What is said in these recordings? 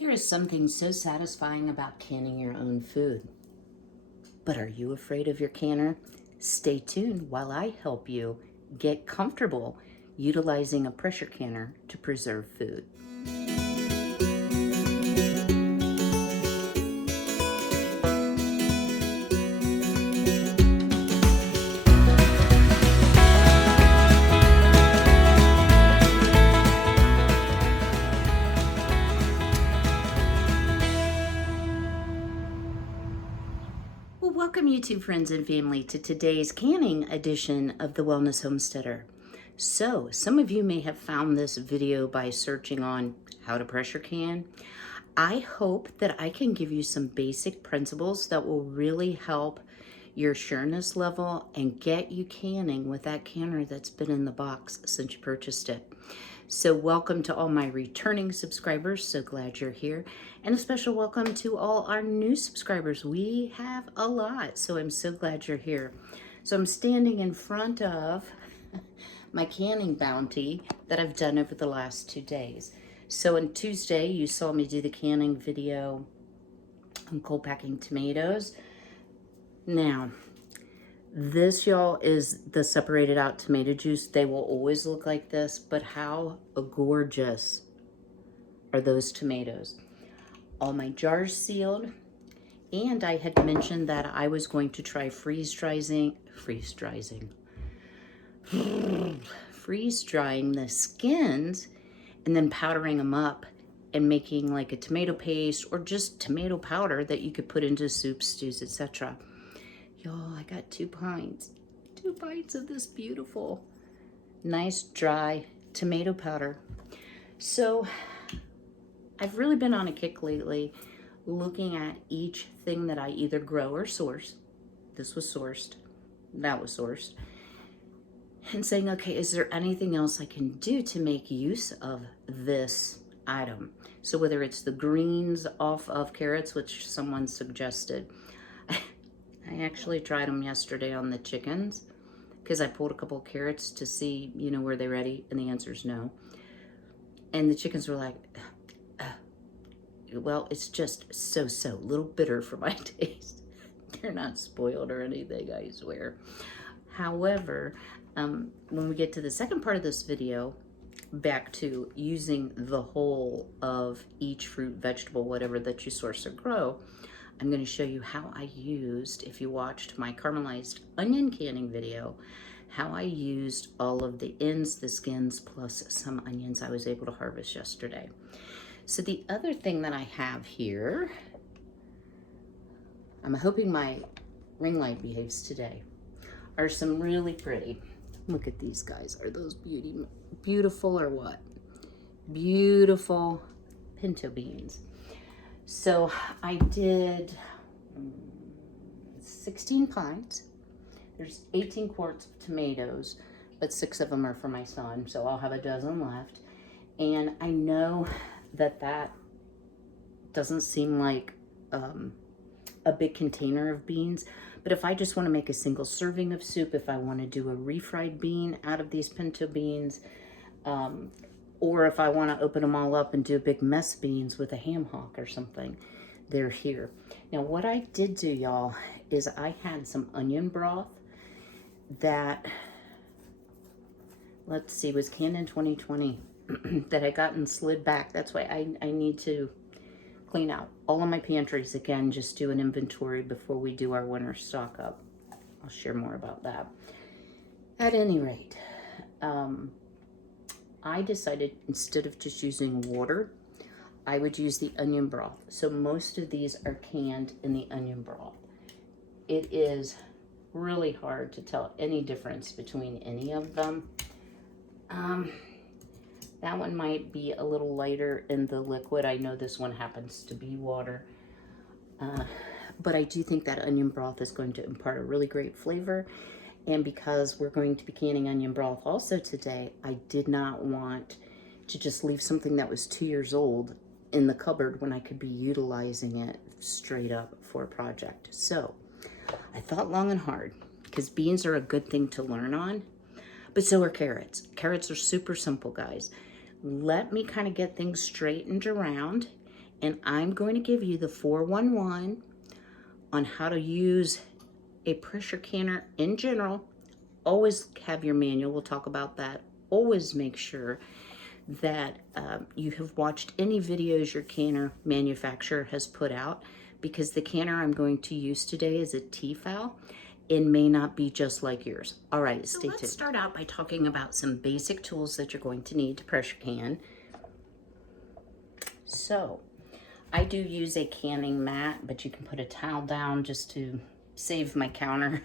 There is something so satisfying about canning your own food. But are you afraid of your canner? Stay tuned while I help you get comfortable utilizing a pressure canner to preserve food. Well, welcome YouTube friends and family to today's canning edition of the Wellness Homesteader. So, some of you may have found this video by searching on how to pressure can. I hope that I can give you some basic principles that will really help your sureness level and get you canning with that canner that's been in the box since you purchased it. So welcome to all my returning subscribers. So glad you're here. And a special welcome to all our new subscribers. We have a lot, so I'm so glad you're here. So I'm standing in front of my canning bounty that I've done over the last 2 days. So on Tuesday, you saw me do the canning video on cold packing tomatoes. Now, this, y'all, is the separated out tomato juice. They will always look like this, but how gorgeous are those tomatoes. All my jars sealed, and I had mentioned that I was going to try freeze drying the skins and then powdering them up and making like a tomato paste or just tomato powder that you could put into soups, stews, etc. Y'all, I got 2 pints of this beautiful, nice, dry tomato powder. So I've really been on a kick lately looking at each thing that I either grow or source. This was sourced, that was sourced. And saying, okay, is there anything else I can do to make use of this item? So whether it's the greens off of carrots, which someone suggested, I actually tried them yesterday on the chickens because I pulled a couple of carrots to see, were they ready? And the answer is no. And the chickens were like, well, it's just so, a little bitter for my taste. They're not spoiled or anything, I swear. However, when we get to the second part of this video, back to using the whole of each fruit, vegetable, whatever that you source or grow, I'm going to show you how I used, if you watched my caramelized onion canning video, how I used all of the ends, the skins, plus some onions I was able to harvest yesterday. So the other thing that I have here, I'm hoping my ring light behaves today, are some really pretty, look at these guys, are those beautiful or what? Beautiful pinto beans. So I did 16 pints. There's 18 quarts of tomatoes, but 6 of them are for my son, so I'll have a dozen left. And I know that doesn't seem like a big container of beans, but if I just want to make a single serving of soup, if I want to do a refried bean out of these pinto beans, or if I want to open them all up and do a big mess beans with a ham hock or something, they're here. Now, what I did do, y'all, is I had some onion broth that, let's see, was canned in 2020 that I got and slid back. That's why I need to clean out all of my pantries again, just do an inventory before we do our winter stock up. I'll share more about that. At any rate, I decided instead of just using water, I would use the onion broth. So most of these are canned in the onion broth. It is really hard to tell any difference between any of them. That one might be a little lighter in the liquid. I know this one happens to be water. But I do think that onion broth is going to impart a really great flavor. And because we're going to be canning onion broth also today, I did not want to just leave something that was 2 years old in the cupboard when I could be utilizing it straight up for a project. So I thought long and hard, because beans are a good thing to learn on, but so are carrots. Carrots are super simple, guys. Let me kind of get things straightened around, and I'm going to give you the 411 on how to use a pressure canner in general. Always have your manual, we'll talk about that. Always make sure that you have watched any videos your canner manufacturer has put out, because the canner I'm going to use today is a Tefal. It may not be just like yours. All right, stay tuned. Let's start out by talking about some basic tools that you're going to need to pressure can. So, I do use a canning mat, but you can put a towel down just to save my counter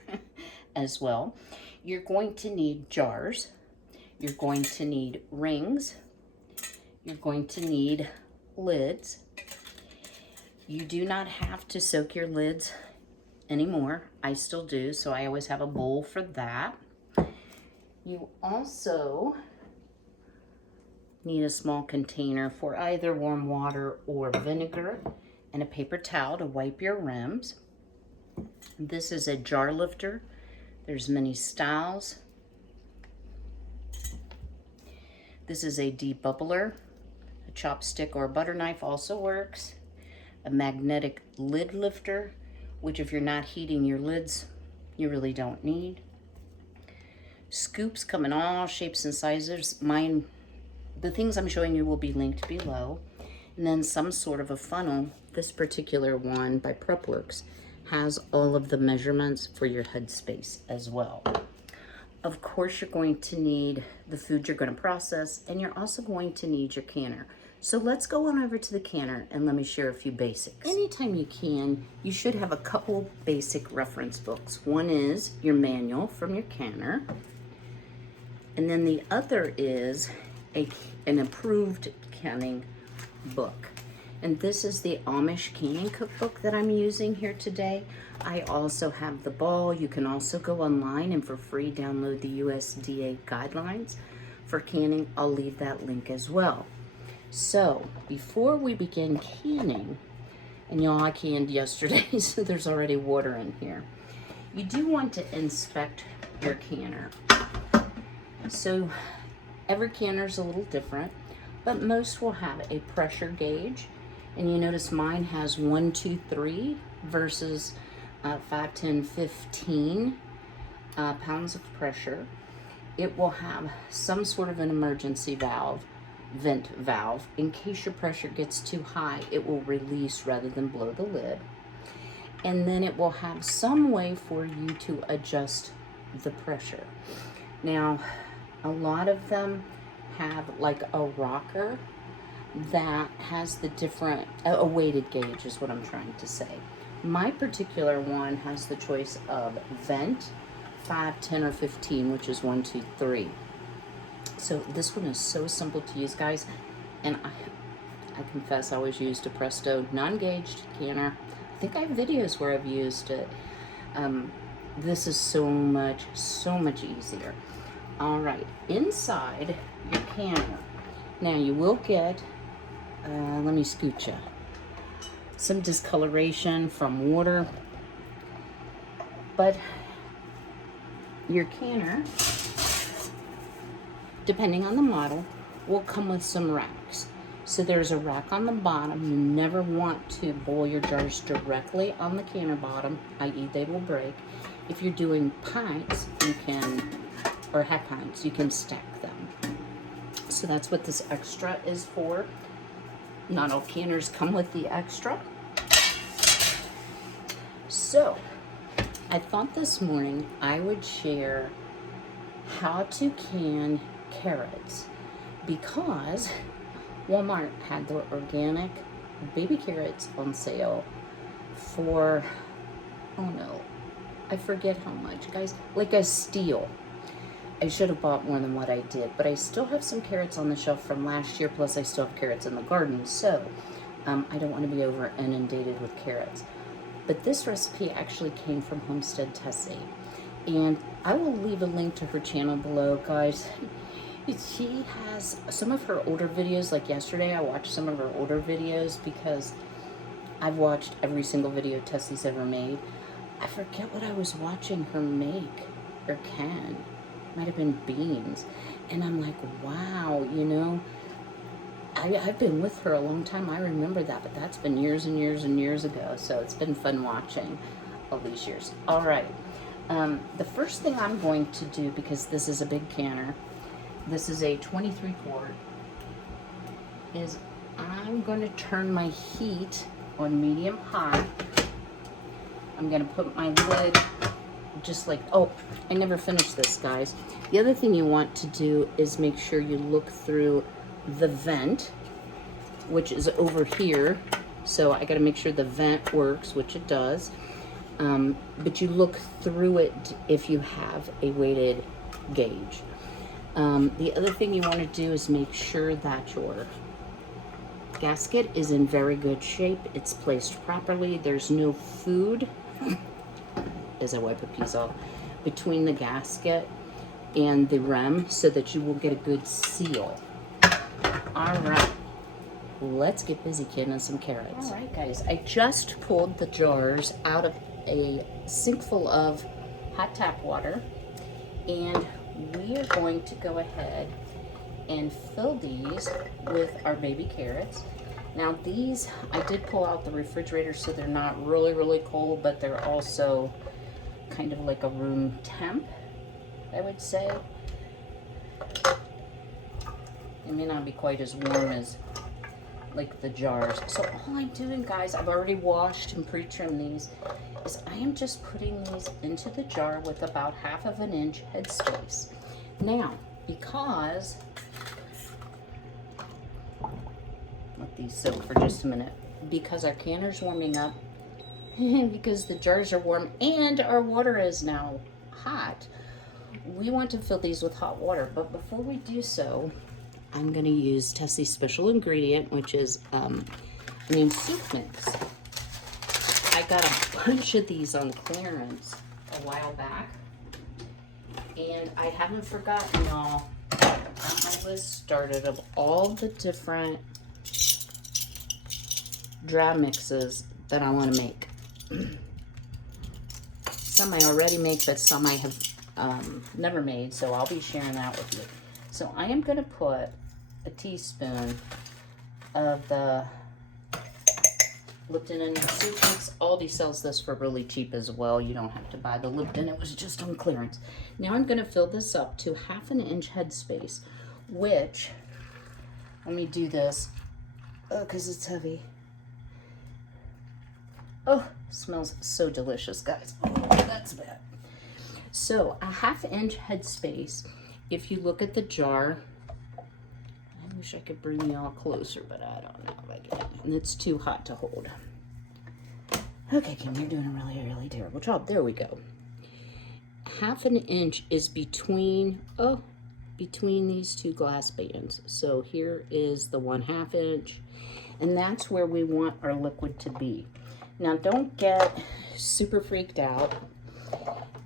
as well. You're going to need jars. You're going to need rings. You're going to need lids. You do not have to soak your lids anymore. I still do, so I always have a bowl for that. You also need a small container for either warm water or vinegar, and a paper towel to wipe your rims. This is a jar lifter. There's many styles. This is a debubbler. A chopstick or a butter knife also works. A magnetic lid lifter, which if you're not heating your lids, you really don't need. Scoops come in all shapes and sizes. Mine, the things I'm showing you will be linked below. And then some sort of a funnel. This particular one by Prepworks has all of the measurements for your head space as well. Of course, you're going to need the food you're going to process, and you're also going to need your canner. So let's go on over to the canner and let me share a few basics. Anytime you can, you should have a couple basic reference books. One is your manual from your canner, and then the other is an approved canning book. And this is the Amish canning cookbook that I'm using here today. I also have the ball. You can also go online and for free download the USDA guidelines for canning. I'll leave that link as well. So before we begin canning, and y'all, I canned yesterday, so there's already water in here. You do want to inspect your canner. So every canner's a little different, but most will have a pressure gauge. And you notice mine has 1, 2, 3 versus 5, 10, 15 pounds of pressure. It will have some sort of an emergency valve, vent valve. In case your pressure gets too high, it will release rather than blow the lid. And then it will have some way for you to adjust the pressure. Now, a lot of them have like a rocker that has the different, a weighted gauge is what I'm trying to say. My particular one has the choice of vent, 5, 10, or 15, which is 1, 2, 3. So this one is so simple to use, guys. And I confess I always used a Presto non-gauged canner. I think I have videos where I've used it. This is so much easier. All right, inside your canner. Now you will get, let me scoot you, some discoloration from water, but your canner, depending on the model, will come with some racks. So there's a rack on the bottom. You never want to boil your jars directly on the canner bottom, i.e. they will break. If you're doing pints, you can, or half pints, you can stack them. So that's what this extra is for. Not all canners come with the extra. So I thought this morning I would share how to can carrots, because Walmart had their organic baby carrots on sale for, oh no, I forget how much, guys, like a steal. I should have bought more than what I did, but I still have some carrots on the shelf from last year, plus I still have carrots in the garden, so I don't want to be over inundated with carrots. But this recipe actually came from Homestead Tessie, and I will leave a link to her channel below, guys. She has some of her older videos, like yesterday I watched some of her older videos because I've watched every single video Tessie's ever made. I forget what I was watching her make or can. Might have been beans. And I'm like, wow, you know, I've been with her a long time. I remember that, but that's been years and years and years ago. So it's been fun watching all these years. All right. The first thing I'm going to do, because this is a big canner, this is a 23 quart, is I'm going to turn my heat on medium high. I'm going to put my lid just like, oh, I never finished this, guys. The other thing you want to do is make sure you look through the vent, which is over here. So I got to make sure the vent works, which it does. But you look through it if you have a weighted gauge. The other thing you want to do is make sure that your gasket is in very good shape. It's placed properly. There's no food, as I wipe a piece off, between the gasket and the rim so that you will get a good seal. All right, let's get busy canning some carrots. All right, guys, I just pulled the jars out of a sink full of hot tap water, and we are going to go ahead and fill these with our baby carrots. Now these, I did pull out the refrigerator so they're not really, really cold, but they're also kind of like a room temp, I would say. It may not be quite as warm as like the jars. So all I'm doing, guys, I've already washed and pre-trimmed these, is I am just putting these into the jar with about 1/2 inch headspace. Now, because, let these soak for just a minute, because our canner's warming up, because the jars are warm and our water is now hot, we want to fill these with hot water. But before we do so, I'm going to use Tessie's special ingredient, which is onion soup mix. I got a bunch of these on clearance a while back, and I haven't forgotten, y'all. I got my list started of all the different dry mixes that I want to make. Some I already make, but some I have never made, so I'll be sharing that with you. So I am going to put a teaspoon of the Lipton onion soup mix. Aldi sells this for really cheap as well. You don't have to buy the Lipton. It was just on clearance. Now I'm going to fill this up to 1/2 inch headspace, which, let me do this, because it's heavy. Oh, smells so delicious, guys. Oh, that's bad. So a 1/2 inch headspace, if you look at the jar, I wish I could bring you all closer, but I don't know if I can. And it's too hot to hold. Okay, Kim, you're doing a really, really terrible job. There we go. 1/2 inch is between, between these two glass bands. So here is the 1/2 inch, and that's where we want our liquid to be. Now, don't get super freaked out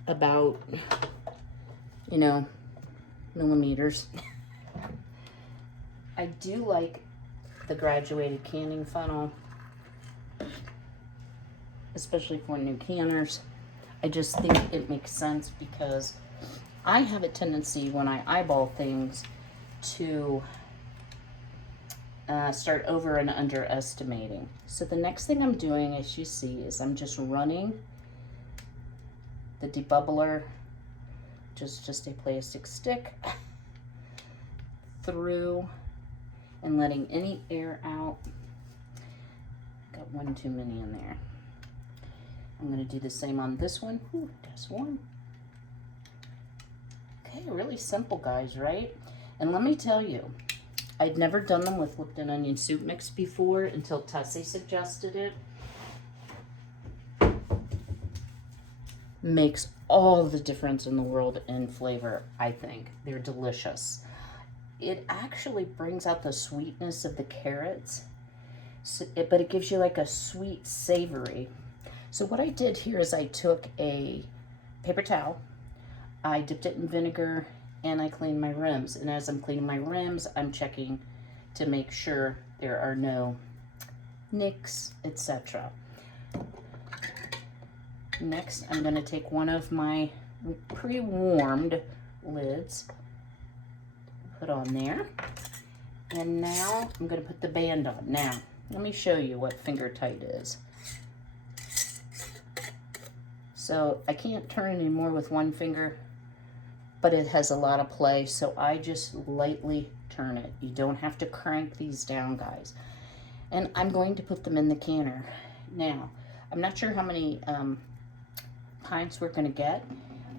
about, you know, millimeters. I do like the graduated canning funnel, especially for new canners. I just think it makes sense because I have a tendency when I eyeball things to start over and underestimating. So the next thing I'm doing, as you see, is I'm just running the debubbler, just a plastic stick, through and letting any air out. Got one too many in there. I'm going to do the same on this one. Ooh, just one. Okay, really simple, guys, right? And let me tell you, I'd never done them with Lipton onion soup mix before until Tessie suggested it. Makes all the difference in the world in flavor, I think. They're delicious. It actually brings out the sweetness of the carrots, but it gives you like a sweet savory. So what I did here is I took a paper towel, I dipped it in vinegar, and I cleaned my rims. And as I'm cleaning my rims, I'm checking to make sure there are no nicks, etc. Next, I'm going to take one of my pre-warmed lids, put on there, And now I'm going to put the band on. Now, let me show you what finger tight is. So I can't turn anymore with one finger, but it has a lot of play, so I just lightly turn it. You don't have to crank these down, guys. And I'm going to put them in the canner. Now, I'm not sure how many pints we're going to get,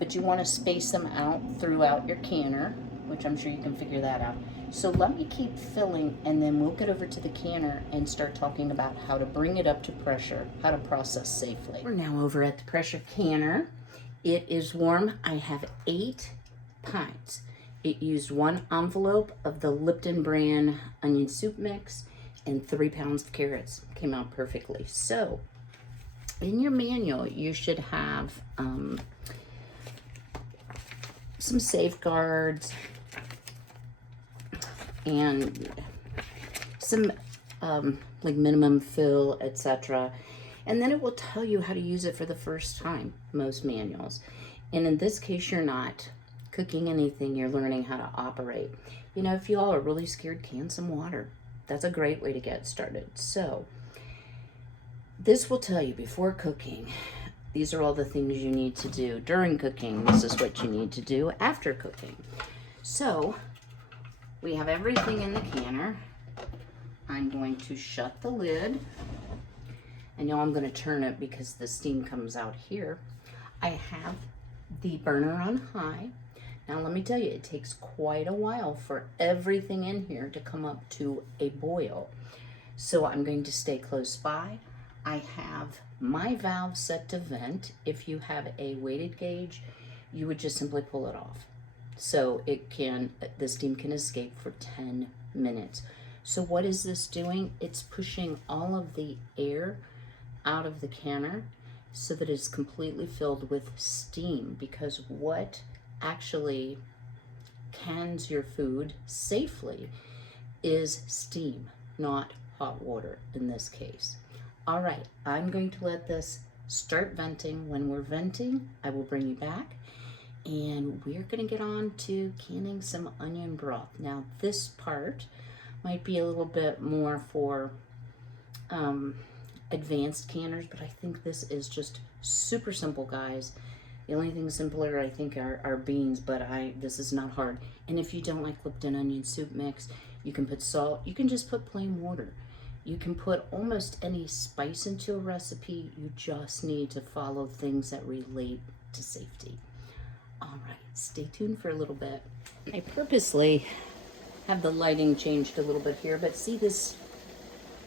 but you want to space them out throughout your canner, which I'm sure you can figure that out. So let me keep filling, and then we'll get over to the canner and start talking about how to bring it up to pressure, how to process safely. We're now over at the pressure canner. It is warm. I have 8 pints. It used 1 envelope of the Lipton brand onion soup mix and 3 pounds of carrots. Came out perfectly. So in your manual, you should have some safeguards and some like minimum fill, etc. And then it will tell you how to use it for the first time, most manuals. And in this case, you're not cooking anything, you're learning how to operate. You know, if you all are really scared, can some water. That's a great way to get started. So this will tell you before cooking, these are all the things you need to do. During cooking, this is what you need to do. After cooking. So we have everything in the canner. I'm going to shut the lid. I know I'm going to turn it because the steam comes out here. I have the burner on high. Now let me tell you, it takes quite a while for everything in here to come up to a boil. So I'm going to stay close by. I have my valve set to vent. If you have a weighted gauge, you would just simply pull it off. So the steam can escape for 10 minutes. So what is this doing? It's pushing all of the air out of the canner so that it's completely filled with steam, because what actually cans your food safely is steam, not hot water in this case. All right, I'm going to let this start venting. When we're venting, I will bring you back, and we're going to get on to canning some onion broth. Now, this part might be a little bit more for advanced canners, but I think this is just super simple, guys. The only thing simpler, I think, are beans, but this is not hard. And if you don't like Lipton onion soup mix, you can put salt. You can just put plain water. You can put almost any spice into a recipe. You just need to follow things that relate to safety. All right, stay tuned for a little bit. I purposely have the lighting changed a little bit here, but see this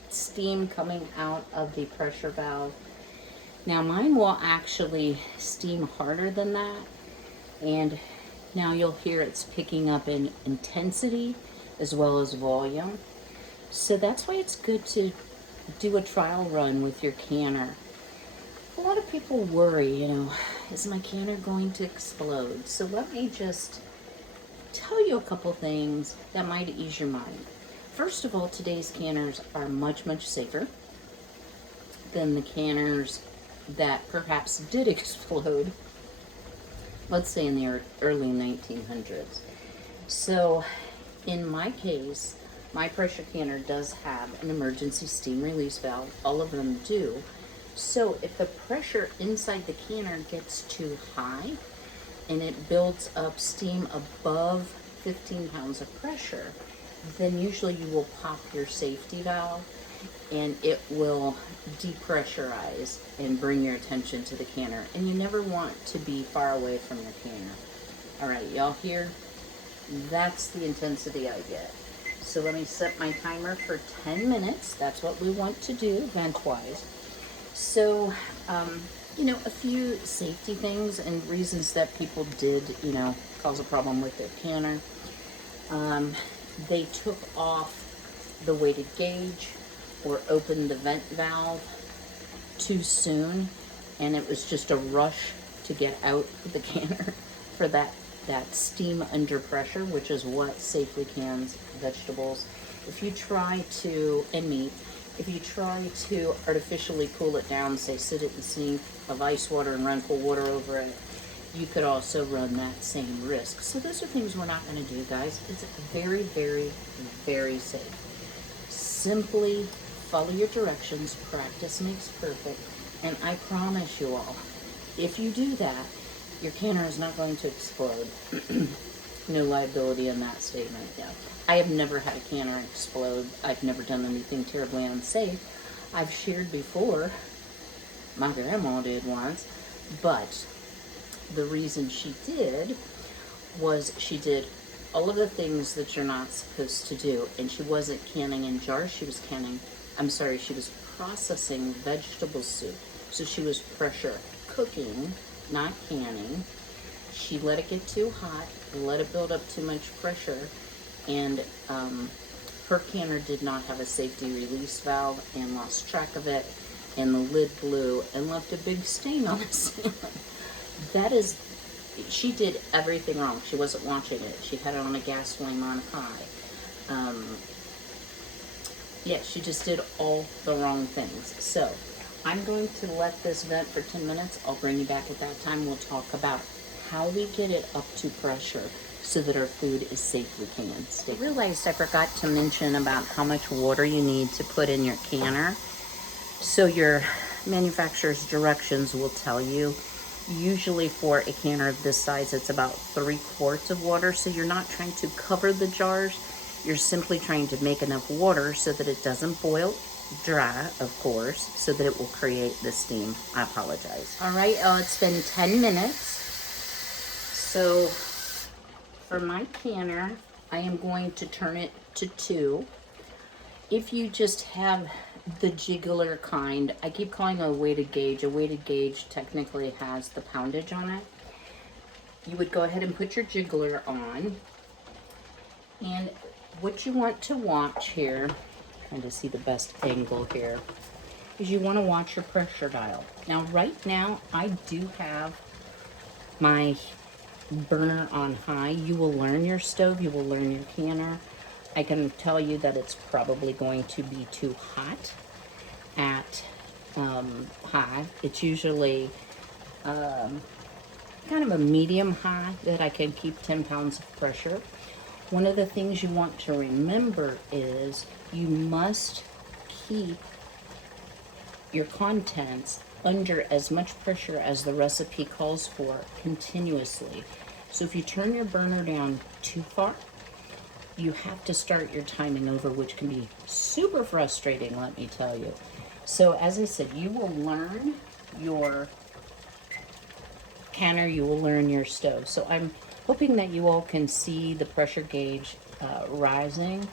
steam coming out of the pressure valve? Now mine will actually steam harder than that, and now you'll hear it's picking up in intensity as well as volume. So that's why it's good to do a trial run with your canner. A lot of people worry, you know, is my canner going to explode? So let me just tell you a couple things that might ease your mind. First of all, today's canners are much, much safer than the canners that perhaps did explode, let's say in the early 1900s. So in my case, my pressure canner does have an emergency steam release valve. All of them do. So if the pressure inside the canner gets too high and it builds up steam above 15 pounds of pressure, then usually you will pop your safety valve and it will depressurize and bring your attention to the canner. And you never want to be far away from your canner. All right, y'all hear? That's the intensity I get. So let me set my timer for 10 minutes. That's what we want to do, vent-wise. So, you know, a few safety things and reasons that people did, you know, cause a problem with their canner. They took off the weighted gauge or opened the vent valve too soon, and it was just a rush to get out of the canner for that steam under pressure, which is what safely cans vegetables. If you try to, and meat, if you try to artificially cool it down, say sit it in the sink of ice water and run cold water over it, you could also run that same risk. So those are things we're not going to do, guys. It's very, very, very safe. Simply follow your directions. Practice makes perfect. And I promise you all, if you do that, your canner is not going to explode. No liability in that statement. Yeah. I have never had a canner explode. I've never done anything terribly unsafe. I've shared before. My grandma did once. But the reason she did was she did all of the things that you're not supposed to do. And she wasn't canning in jars. She was she was processing vegetable soup. So she was pressure cooking, not canning. She let it get too hot, let it build up too much pressure, and her canner did not have a safety release valve and lost track of it, and the lid blew and left a big stain on the ceiling. She did everything wrong. She wasn't watching it. She had it on a gas flame on high. Yeah, she just did all the wrong things. So I'm going to let this vent for 10 minutes. I'll bring you back at that time. We'll talk about how we get it up to pressure so that our food is safely canned. I realized I forgot to mention about how much water you need to put in your canner. So your manufacturer's directions will tell you. Usually for a canner of this size, it's about 3 quarts of water. So you're not trying to cover the jars. You're simply trying to make enough water so that it doesn't boil dry, of course, so that it will create the steam. I apologize. All right, it's been 10 minutes. So for my canner, I am going to turn it to 2. If you just have the jiggler kind, I keep calling it a weighted gauge. A weighted gauge technically has the poundage on it. You would go ahead and put your jiggler on. And what you want to watch here, trying to see the best angle here, is you want to watch your pressure dial. Now, right now, I do have my burner on high. You will learn your stove, you will learn your canner. I can tell you that it's probably going to be too hot at high. It's usually kind of a medium high that I can keep 10 pounds of pressure. One of the things you want to remember is you must keep your contents under as much pressure as the recipe calls for continuously. So if you turn your burner down too far, you have to start your timing over, which can be super frustrating, let me tell you. So as I said, you will learn your canner, you will learn your stove. So I'm hoping that you all can see the pressure gauge rising.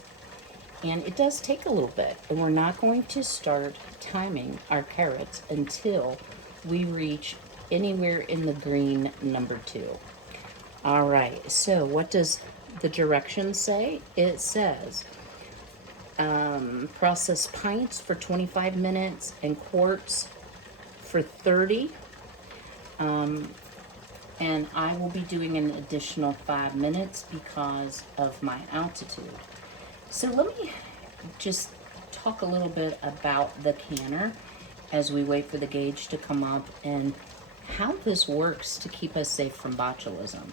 And it does take a little bit. And we're not going to start timing our carrots until we reach anywhere in the green number 2. All right, so what does the directions say? It says process pints for 25 minutes and quarts for 30. And I will be doing an additional 5 minutes because of my altitude. So let me just talk a little bit about the canner as we wait for the gauge to come up and how this works to keep us safe from botulism.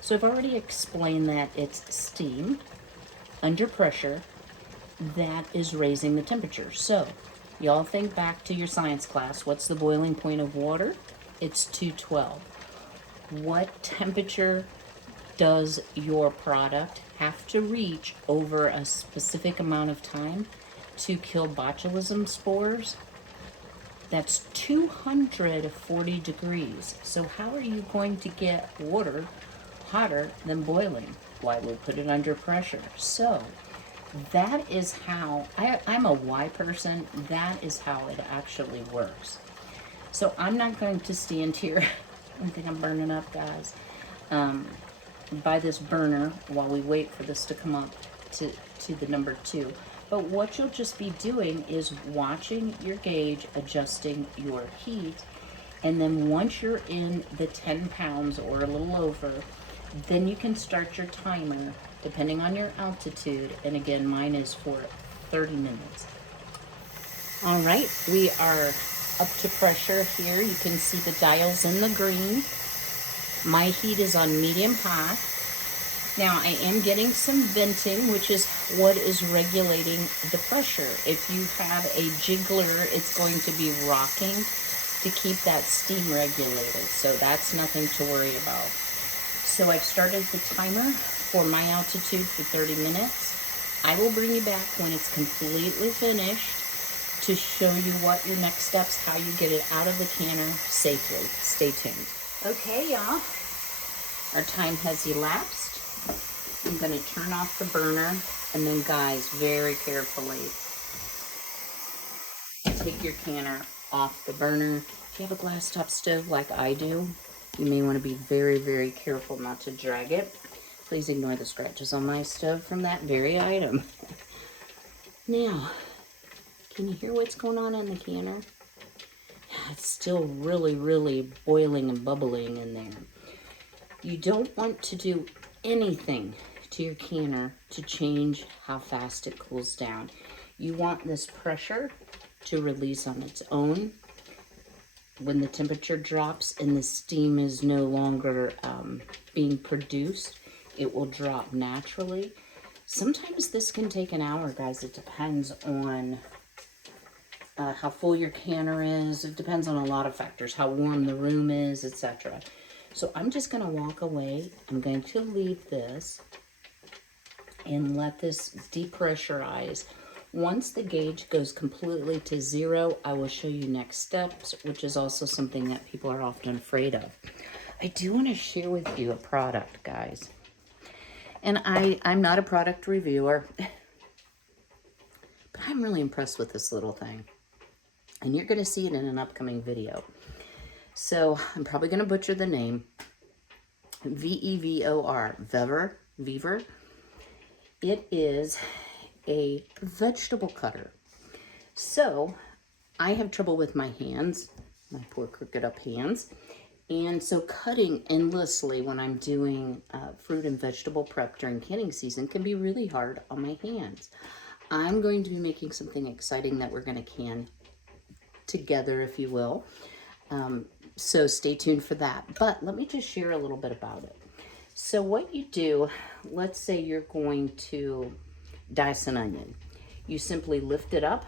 So I've already explained that it's steam under pressure that is raising the temperature. So y'all think back to your science class. What's the boiling point of water? It's 212. What temperature does your product have to reach over a specific amount of time to kill botulism spores? That's 240 degrees. So how are you going to get water hotter than boiling? Why, we'll put it under pressure. So that is how, I'm a why person, that is how it actually works. So I'm not going to stand here, I think I'm burning up, guys, by this burner while we wait for this to come up to the number 2. But what you'll just be doing is watching your gauge, adjusting your heat, and then once you're in the 10 pounds or a little over, then you can start your timer depending on your altitude, and again, mine is for 30 minutes. All right, we are up to pressure here. You can see the dials in the green. My heat is on medium high. Now I am getting some venting, which is what is regulating the pressure. If you have a jiggler, it's going to be rocking to keep that steam regulated. So that's nothing to worry about. So I've started the timer for my altitude for 30 minutes. I will bring you back when it's completely finished to show you what your next steps, how you get it out of the canner safely. Stay tuned. Okay, y'all, our time has elapsed. I'm gonna turn off the burner, and then guys, very carefully, take your canner off the burner. If you have a glass top stove like I do, you may wanna be very, very careful not to drag it. Please ignore the scratches on my stove from that very item. Now, can you hear what's going on in the canner? It's still really, really boiling and bubbling in there. You don't want to do anything to your canner to change how fast it cools down. You want this pressure to release on its own. When the temperature drops and the steam is no longer being produced, it will drop naturally. Sometimes this can take an hour, guys. It depends on how full your canner is. It depends on a lot of factors, how warm the room is, etc. So I'm just gonna walk away. I'm going to leave this and let this depressurize. Once the gauge goes completely to 0, I will show you next steps, which is also something that people are often afraid of. I do want to share with you a product, guys. And I'm not a product reviewer, but I'm really impressed with this little thing. And you're going to see it in an upcoming video. So I'm probably going to butcher the name. V-E-V-O-R, Vever. It is a vegetable cutter. So I have trouble with my hands, my poor crooked up hands. And so cutting endlessly when I'm doing fruit and vegetable prep during canning season can be really hard on my hands. I'm going to be making something exciting that we're going to can together, if you will. So stay tuned for that. But let me just share a little bit about it. So what you do, let's say you're going to dice an onion. You simply lift it up,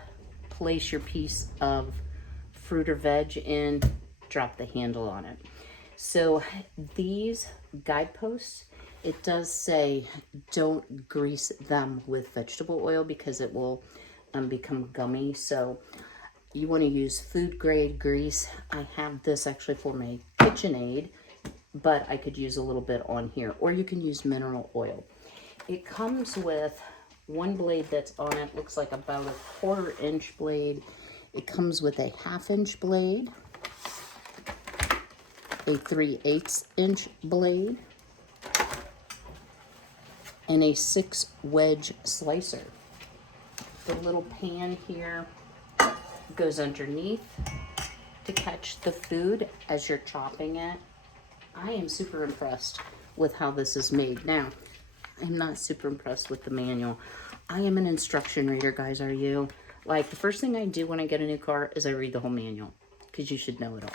place your piece of fruit or veg in, drop the handle on it. So these guideposts, it does say don't grease them with vegetable oil because it will become gummy. So you want to use food grade grease. I have this actually for my KitchenAid, but I could use a little bit on here, or you can use mineral oil. It comes with one blade that's on it, looks like about a 1/4 inch blade. It comes with a 1/2 inch blade, a 3/8 inch blade, and a 6 wedge slicer. The little pan here goes underneath to catch the food as you're chopping it. I am super impressed with how this is made. Now, I'm not super impressed with the manual. I am an instruction reader, guys, are you? Like, the first thing I do when I get a new car is I read the whole manual, because you should know it all.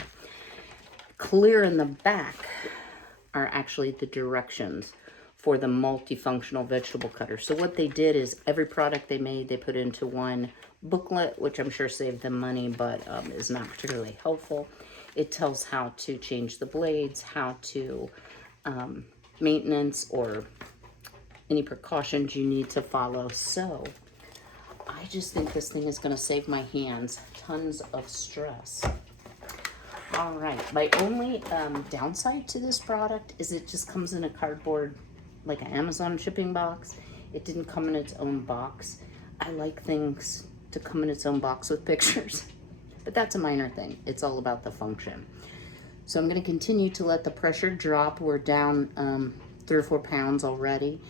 Clear in the back are actually the directions for the multifunctional vegetable cutter. So what they did is every product they made, they put into one booklet, which I'm sure saved them money, but is not particularly helpful. It tells how to change the blades, how to maintenance, or any precautions you need to follow. So I just think this thing is going to save my hands tons of stress. All right, my only downside to this product is it just comes in a cardboard, like an Amazon shipping box. It didn't come in its own box. I like things to come in its own box with pictures, but that's a minor thing. It's all about the function. So I'm going to continue to let the pressure drop. We're down 3 or 4 pounds already,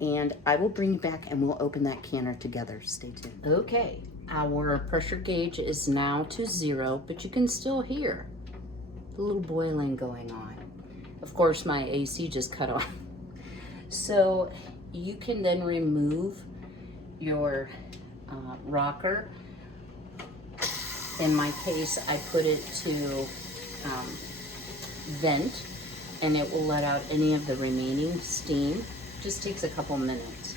and I will bring you back and we'll open that canner together. Stay tuned. Okay, our pressure gauge is now to 0, but you can still hear a little boiling going on. Of course, my AC just cut off. So you can then remove your rocker. In my case, I put it to vent. and it will let out any of the remaining steam. Just takes a couple minutes.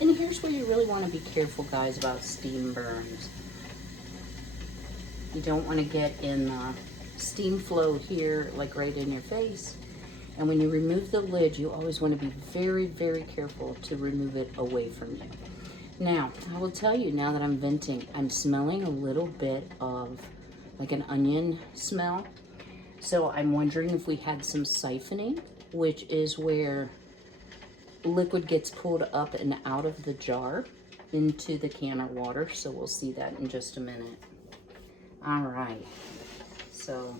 And here's where you really want to be careful, guys, about steam burns. You don't want to get in the steam flow here, like right in your face. And when you remove the lid, you always want to be very, very careful to remove it away from you. Now, I will tell you, now that I'm venting, I'm smelling a little bit of like an onion smell. So I'm wondering if we had some siphoning, which is where liquid gets pulled up and out of the jar into the can of water. So we'll see that in just a minute. All right, so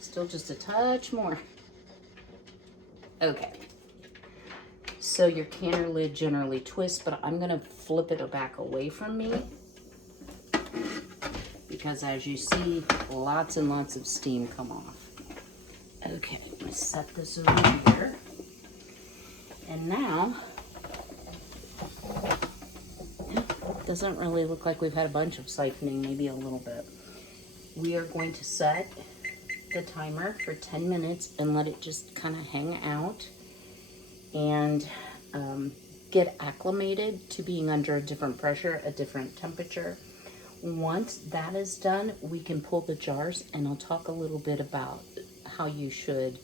still just a touch more. Okay, so your canner lid generally twists, but I'm gonna flip it back away from me because as you see, lots and lots of steam come off. Okay, I'm gonna set this over here. And now, doesn't really look like we've had a bunch of siphoning, maybe a little bit. We are going to set the timer for 10 minutes and let it just kind of hang out and get acclimated to being under a different pressure, a different temperature. Once that is done, we can pull the jars, and I'll talk a little bit about how you should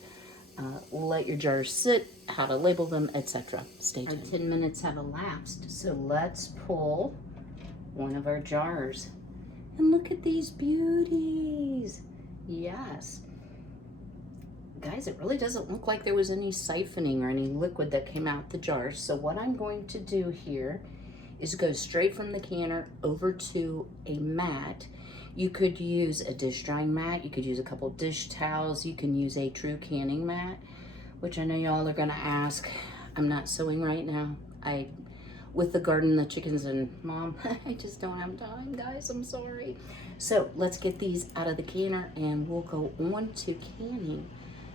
let your jars sit, how to label them, etc. Stay tuned. Our 10 minutes have elapsed, so let's pull one of our jars. And look at these beauties. Yes. Guys, it really doesn't look like there was any siphoning or any liquid that came out the jars. So what I'm going to do here is go straight from the canner over to a mat. You could use a dish drying mat. You could use a couple dish towels. You can use a true canning mat, which I know y'all are gonna ask. I'm not sewing right now. With the garden, the chickens, and Mom, I just don't have time, guys, I'm sorry. So let's get these out of the canner and we'll go on to canning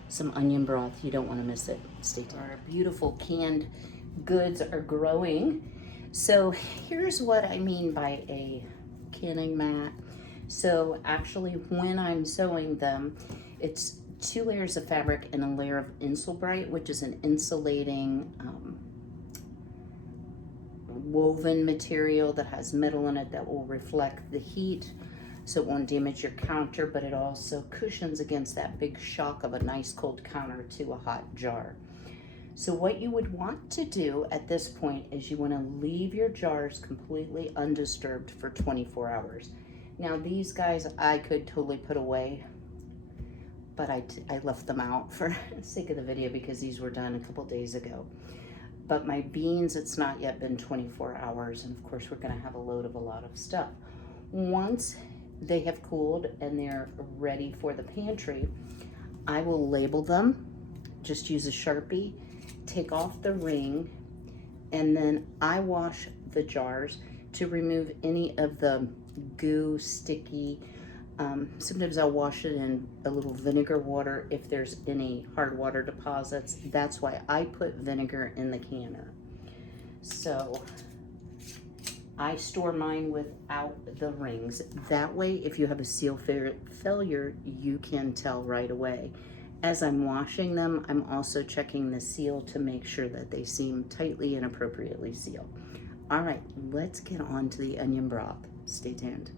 some onion broth. You don't wanna miss it. Stay tuned. Our beautiful canned goods are growing. So here's what I mean by a canning mat. So actually when I'm sewing them, it's 2 layers of fabric and a layer of Insulbrite, which is an insulating woven material that has metal in it that will reflect the heat, so it won't damage your counter, but it also cushions against that big shock of a nice cold counter to a hot jar. So what you would want to do at this point is you want to leave your jars completely undisturbed for 24 hours. Now these guys I could totally put away, but I left them out for the sake of the video because these were done a couple days ago. But my beans, it's not yet been 24 hours, and of course we're gonna have a load of a lot of stuff. Once they have cooled and they're ready for the pantry, I will label them, just use a Sharpie, take off the ring, and then I wash the jars to remove any of the goo, sticky. Sometimes I'll wash it in a little vinegar water if there's any hard water deposits. That's why I put vinegar in the canner. So I store mine without the rings. That way, if you have a seal failure, you can tell right away. As I'm washing them, I'm also checking the seal to make sure that they seam tightly and appropriately sealed. All right, let's get on to the onion broth. Stay tuned.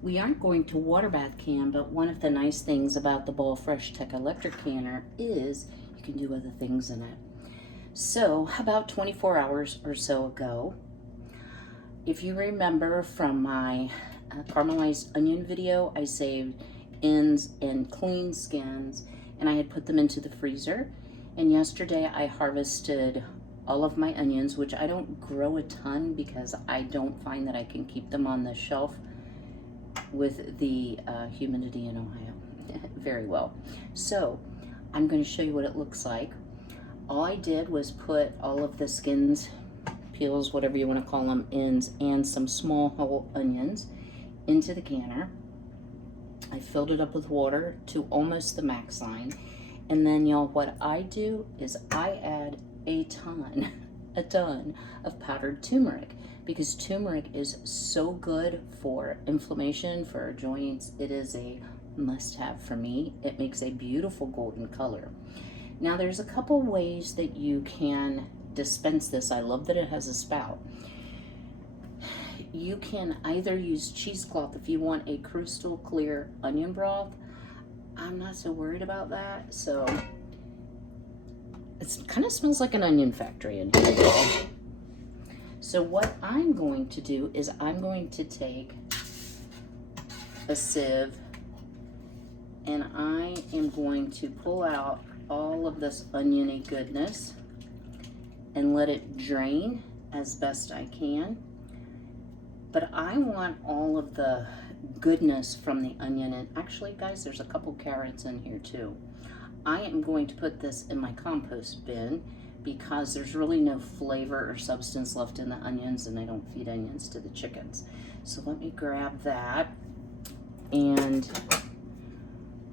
We aren't going to water bath can, but one of the nice things about the Ball Fresh Tech electric canner is you can do other things in it. So about 24 hours or so ago, if you remember from my caramelized onion video, I saved ends and clean skins, and I had put them into the freezer. And yesterday I harvested all of my onions, which I don't grow a ton because I don't find that I can keep them on the shelf with the humidity in Ohio very well. So I'm going to show you what it looks like. All I did was put all of the skins, peels, whatever you want to call them, ends, and some small whole onions into the canner. I filled it up with water to almost the max line. And then y'all, what I do is I add a ton of powdered turmeric, because turmeric is so good for inflammation, for our joints. It is a must have for me. It makes a beautiful golden color. Now there's a couple ways that you can dispense this. I love that it has a spout. You can either use cheesecloth if you want a crystal clear onion broth. I'm not so worried about that. So it kind of smells like an onion factory in here. So what I'm going to do is I'm going to take a sieve and I am going to pull out all of this oniony goodness and let it drain as best I can. But I want all of the goodness from the onion, and actually guys, there's a couple carrots in here too. I am going to put this in my compost bin because there's really no flavor or substance left in the onions, and I don't feed onions to the chickens. So let me grab that, and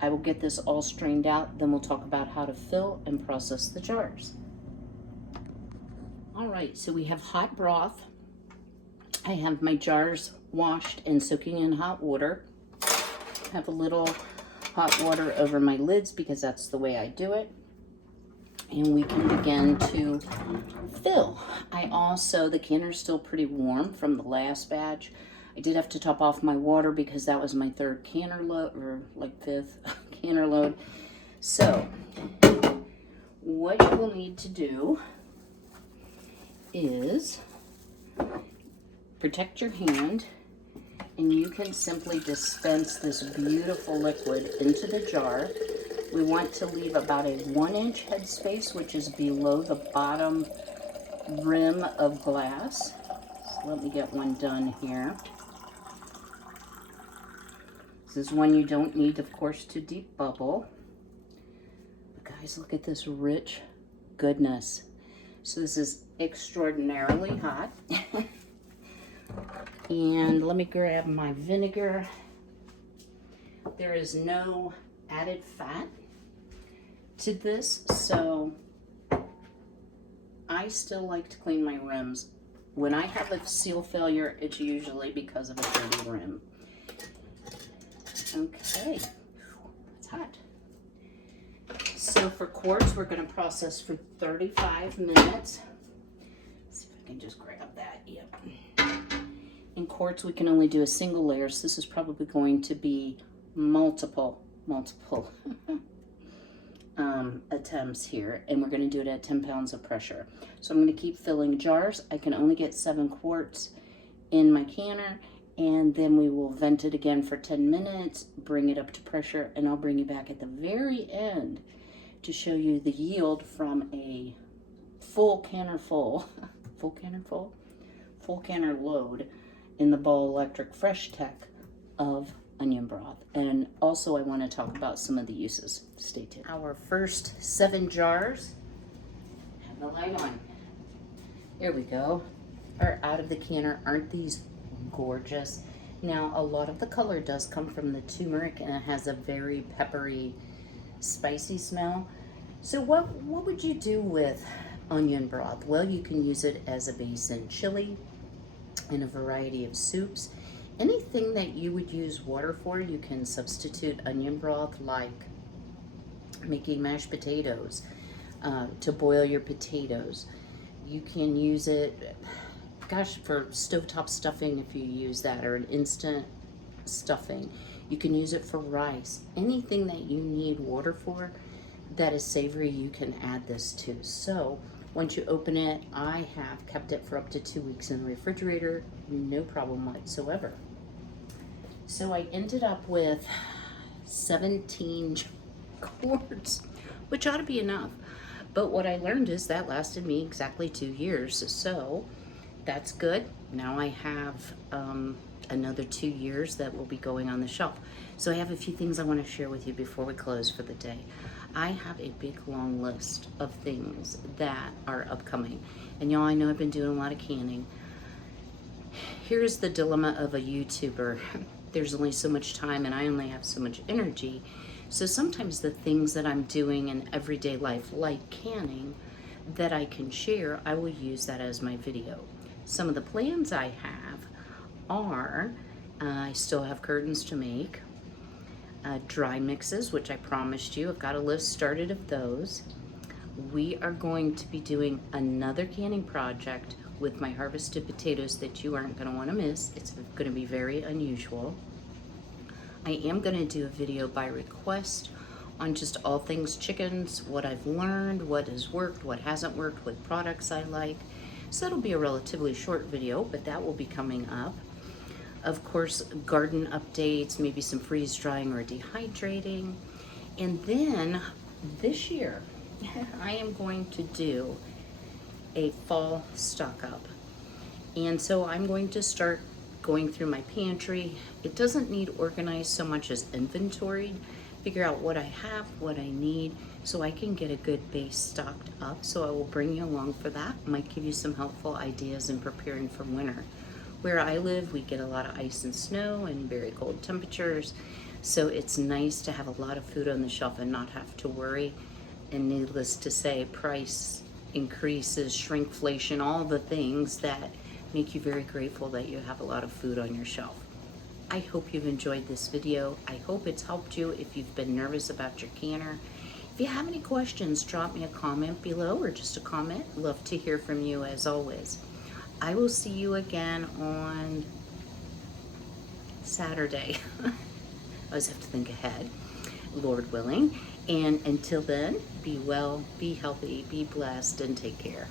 I will get this all strained out. Then we'll talk about how to fill and process the jars. All right, so we have hot broth. I have my jars washed and soaking in hot water. I have a little hot water over my lids because that's the way I do it. And we can begin to fill. The canner's still pretty warm from the last batch. I did have to top off my water because that was my third canner load, or like fifth canner load. So what you will need to do is protect your hand, and you can simply dispense this beautiful liquid into the jar. We want to leave about a 1-inch headspace, which is below the bottom rim of glass. So let me get one done here. This is one you don't need, of course, to deep bubble. But guys, look at this rich goodness. So this is extraordinarily hot. And let me grab my vinegar. There is no added fat to this, so I still like to clean my rims. When I have a seal failure, it's usually because of a dirty rim. Okay, it's hot. So for quarts, we're going to process for 35 minutes. Let's see if I can just grab that. Yep. In quarts, we can only do a single layer, so this is probably going to be multiple attempts here, and we're going to do it at 10 pounds of pressure. So I'm going to keep filling jars. I can only get 7 quarts in my canner, and then we will vent it again for 10 minutes, bring it up to pressure, and I'll bring you back at the very end to show you the yield from a full canner load in the Ball Electric Fresh Tech of onion broth. And also I want to talk about some of the uses. Stay tuned. Our first 7 jars, have the light on. There we go. Are out of the canner. Aren't these gorgeous? Now a lot of the color does come from the turmeric, and it has a very peppery, spicy smell. So what would you do with onion broth? Well, you can use it as a base in chili, in a variety of soups. Anything that you would use water for, you can substitute onion broth, like making mashed potatoes, to boil your potatoes. You can use it, gosh, for stovetop stuffing if you use that, or an instant stuffing. You can use it for rice. Anything that you need water for that is savory, you can add this to. So once you open it, I have kept it for up to 2 weeks in the refrigerator, no problem whatsoever. So I ended up with 17 quarts, which ought to be enough. But what I learned is that lasted me exactly 2 years. So that's good. Now I have another 2 years that will be going on the shelf. So I have a few things I want to share with you before we close for the day. I have a big long list of things that are upcoming. And y'all, I know I've been doing a lot of canning. Here's the dilemma of a YouTuber. There's only so much time and I only have so much energy. So sometimes the things that I'm doing in everyday life, like canning, that I can share, I will use that as my video. Some of the plans I have are, I still have curtains to make. dry mixes, which I promised you. I've got a list started of those. We are going to be doing another canning project with my harvested potatoes that you aren't going to want to miss. It's going to be very unusual. I am going to do a video by request on just all things chickens, what I've learned, what has worked, what hasn't worked, what products I like. So it'll be a relatively short video, but that will be coming up. Of course, garden updates, maybe some freeze drying or dehydrating. And then this year, I am going to do a fall stock up. And so I'm going to start going through my pantry. It doesn't need organized so much as inventoried. Figure out what I have, what I need, so I can get a good base stocked up. So I will bring you along for that. Might give you some helpful ideas in preparing for winter. Where I live, we get a lot of ice and snow and very cold temperatures. So it's nice to have a lot of food on the shelf and not have to worry. And needless to say, price increases, shrinkflation, all the things that make you very grateful that you have a lot of food on your shelf. I hope you've enjoyed this video. I hope it's helped you if you've been nervous about your canner. If you have any questions, drop me a comment below or just a comment. Love to hear from you as always. I will see you again on Saturday. I always have to think ahead, Lord willing. And until then, be well, be healthy, be blessed, and take care.